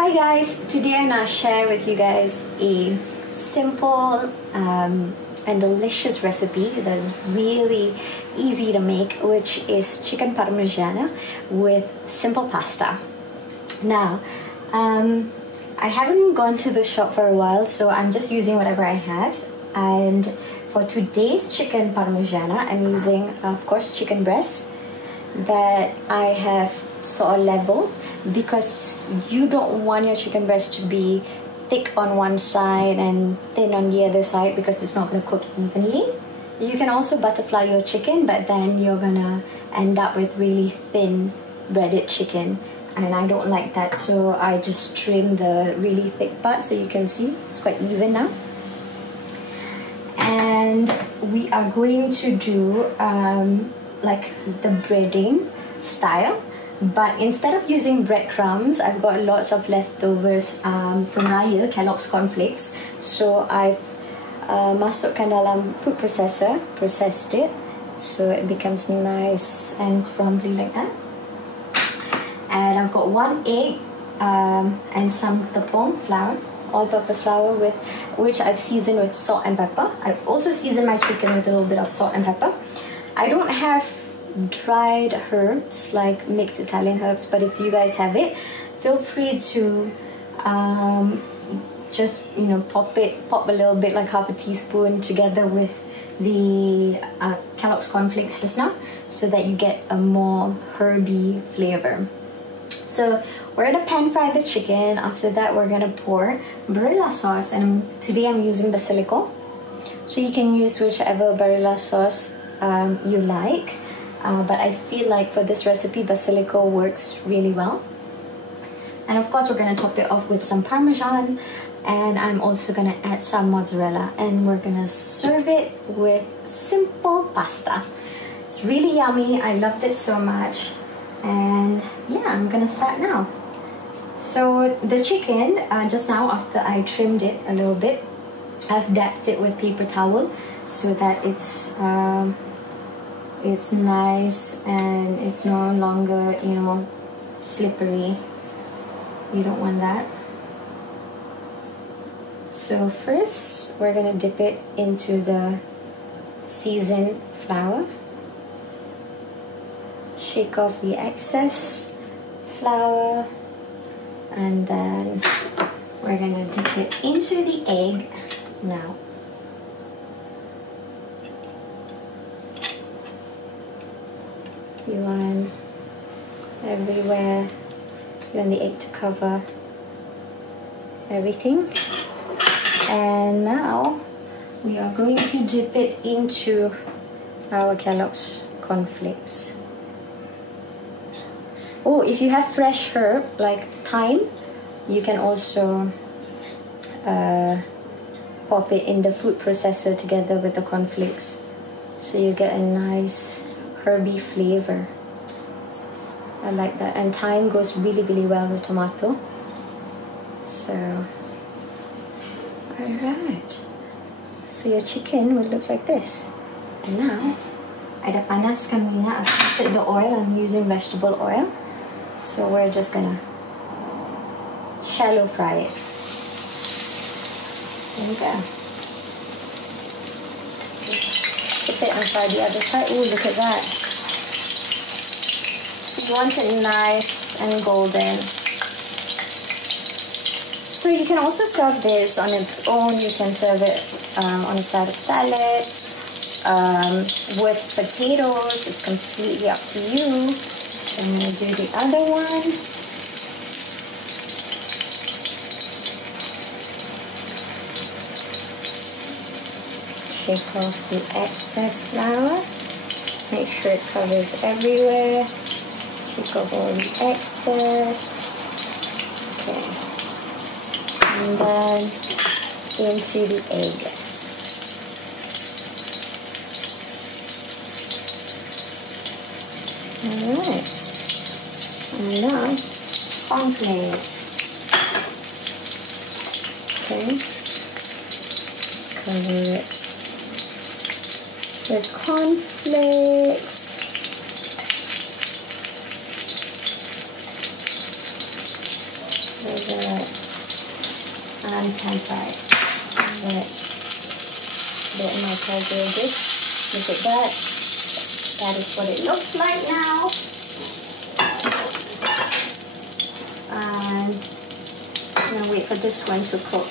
Hi guys, today I'm gonna share with you guys a simple and delicious recipe that's really easy to make, which is chicken parmigiana with simple pasta. Now, I haven't gone to the shop for a while, so I'm just using whatever I have. And for today's chicken parmigiana, I'm using, of course, chicken breast that I have sort of level, because you don't want your chicken breast to be thick on one side and thin on the other side, because it's not going to cook evenly. You can also butterfly your chicken, but then you're gonna end up with really thin breaded chicken, and I don't like that, so I just trim the really thick part so you can see it's quite even now. And we are going to do like the breading style, but instead of using breadcrumbs, I've got lots of leftovers from Raya, Kellogg's cornflakes, so I've masukkan dalam food processor, processed it so it becomes nice and crumbly like that. And I've got 1 egg and some tepung flour, all-purpose flour, with which I've seasoned with salt and pepper. I've also seasoned my chicken with a little bit of salt and pepper. I don't have dried herbs like mixed Italian herbs, but if you guys have it, feel free to just, you know, pop a little bit, like half a teaspoon, together with the Kellogg's cornflakes just now, so that you get a more herby flavor. So we're gonna pan fry the chicken. After that, we're gonna pour Barilla sauce, and today I'm using Basilico, so you can use whichever Barilla sauce you like, but I feel like for this recipe Basilico works really well. And of course, we're gonna top it off with some Parmesan, and I'm also gonna add some mozzarella, and we're gonna serve it with simple pasta. It's really yummy. I loved it so much. And yeah, I'm gonna start now. So the chicken, just now after I trimmed it a little bit, I've dabbed it with paper towel so that it's nice and it's no longer, you know, slippery. You don't want that. So first, we're gonna dip it into the seasoned flour. Shake off the excess flour, and then we're gonna dip it into the egg now. You want everywhere, you want the egg to cover everything. And now we are going to dip it into our Kellogg's cornflakes. Oh, if you have fresh herb like thyme, you can also pop it in the food processor together with the cornflakes, so you get a nice herby flavor. I like that, and thyme goes really, really well with tomato. So, alright. So your chicken will look like this. And now, I dah panaskan minyak. I've heated the oil. I'm using vegetable oil. So we're just gonna shallow fry it. There we go. Flip it and fry the other side. Ooh, look at that. You want it nice and golden. So you can also serve this on its own. You can serve it on a side of salad, with potatoes. It's completely up to you. I'm going to do the other one. Shake off the excess flour. Make sure it covers everywhere. Shake off all the excess. Okay. And then into the egg. Alright. And now, cornflakes. Okay. Just cover it with cornflakes. and pan-fry. Let in my casual dish. Look at that. That is what it looks like now. And I'm gonna wait for this one to cook.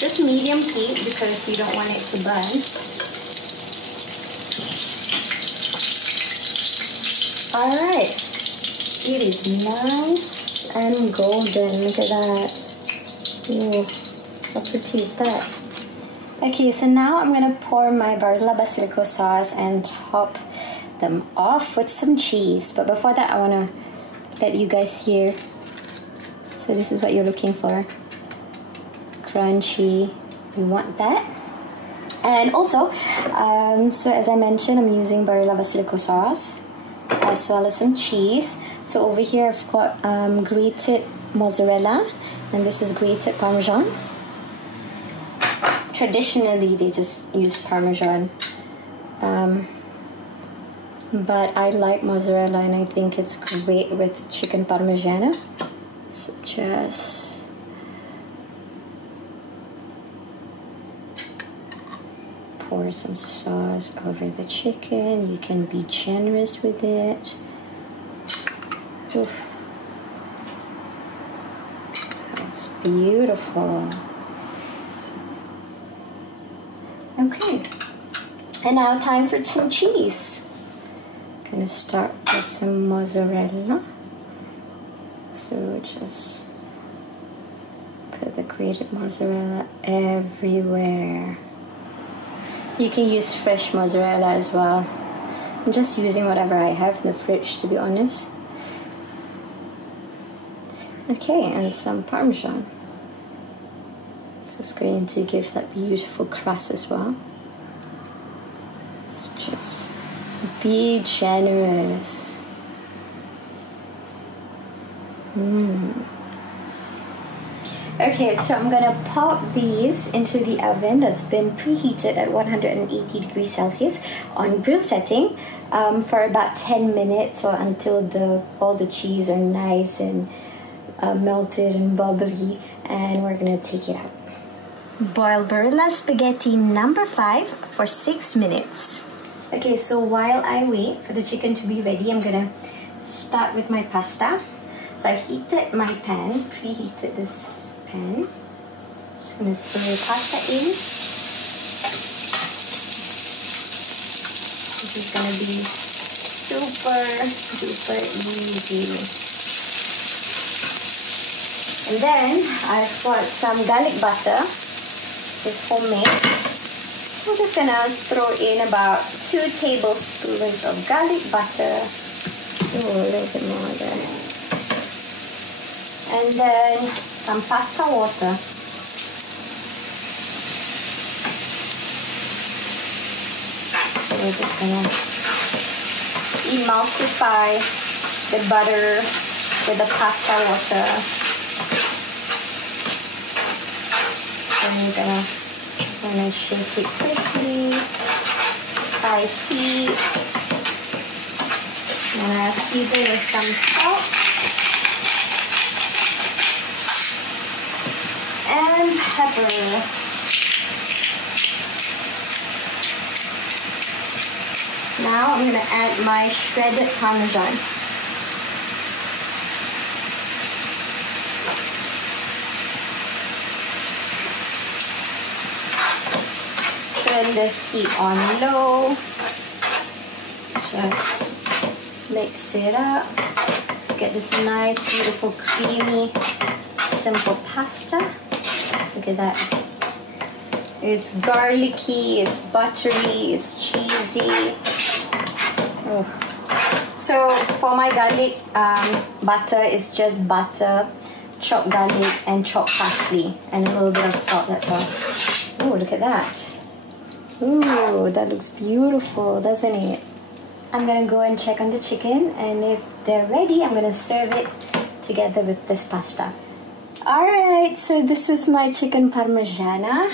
Just medium heat because we don't want it to burn. Alright, it is nice and golden. Look at that. Ooh, how pretty is that? Okay, so now I'm gonna pour my Barilla Basilico sauce and top them off with some cheese. But before that, I wanna let you guys hear. So this is what you're looking for. Crunchy, you want that. And also, so as I mentioned, I'm using Barilla Basilico sauce as well as some cheese. So over here I've got grated mozzarella, and this is grated Parmesan. Traditionally they just use Parmesan, but I like mozzarella and I think it's great with chicken Parmigiana. So just pour some sauce over the chicken. You can be generous with it. Oof. That's beautiful. Okay, and now time for some cheese. Gonna start with some mozzarella. So just put the grated mozzarella everywhere. You can use fresh mozzarella as well. I'm just using whatever I have in the fridge, to be honest. Okay, and some Parmesan. It's just going to give that beautiful crust as well. So just be generous. Okay, so I'm gonna pop these into the oven that's been preheated at 180 degrees Celsius on grill setting for about 10 minutes, or until all the cheese are nice and melted and bubbly, and we're gonna take it out. Boil Barilla spaghetti number 5 for 6 minutes. Okay, so while I wait for the chicken to be ready, I'm gonna start with my pasta. So I heated my pan, preheated this pan. Just gonna throw the pasta in. This is gonna be super duper easy. And then I've got some garlic butter. This is homemade. So I'm just gonna throw in about 2 tablespoons of garlic butter. Ooh, a little bit more there. And then some pasta water. So we're just gonna emulsify the butter with the pasta water. And you're gonna shake it quickly, high heat. I'm gonna season with some salt and pepper. Now I'm gonna add my shredded Parmesan. Turn the heat on low. Just mix it up. Get this nice, beautiful, creamy, simple pasta. Look at that. It's garlicky, it's buttery, it's cheesy. Oh. So for my garlic butter, it's just butter, chopped garlic, and chopped parsley, and a little bit of salt, that's all. Oh, look at that. Ooh, that looks beautiful, doesn't it? I'm gonna go and check on the chicken, and if they're ready, I'm gonna serve it together with this pasta. Alright, so this is my chicken Parmigiana.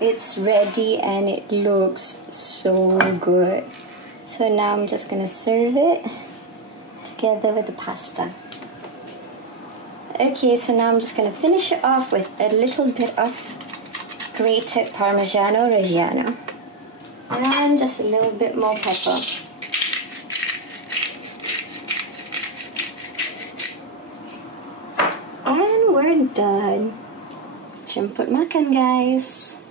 It's ready and it looks so good. So now I'm just gonna serve it together with the pasta. Okay, so now I'm just going to finish it off with a little bit of grated Parmigiano Reggiano. And just a little bit more pepper. And we're done. Jemput makan, guys.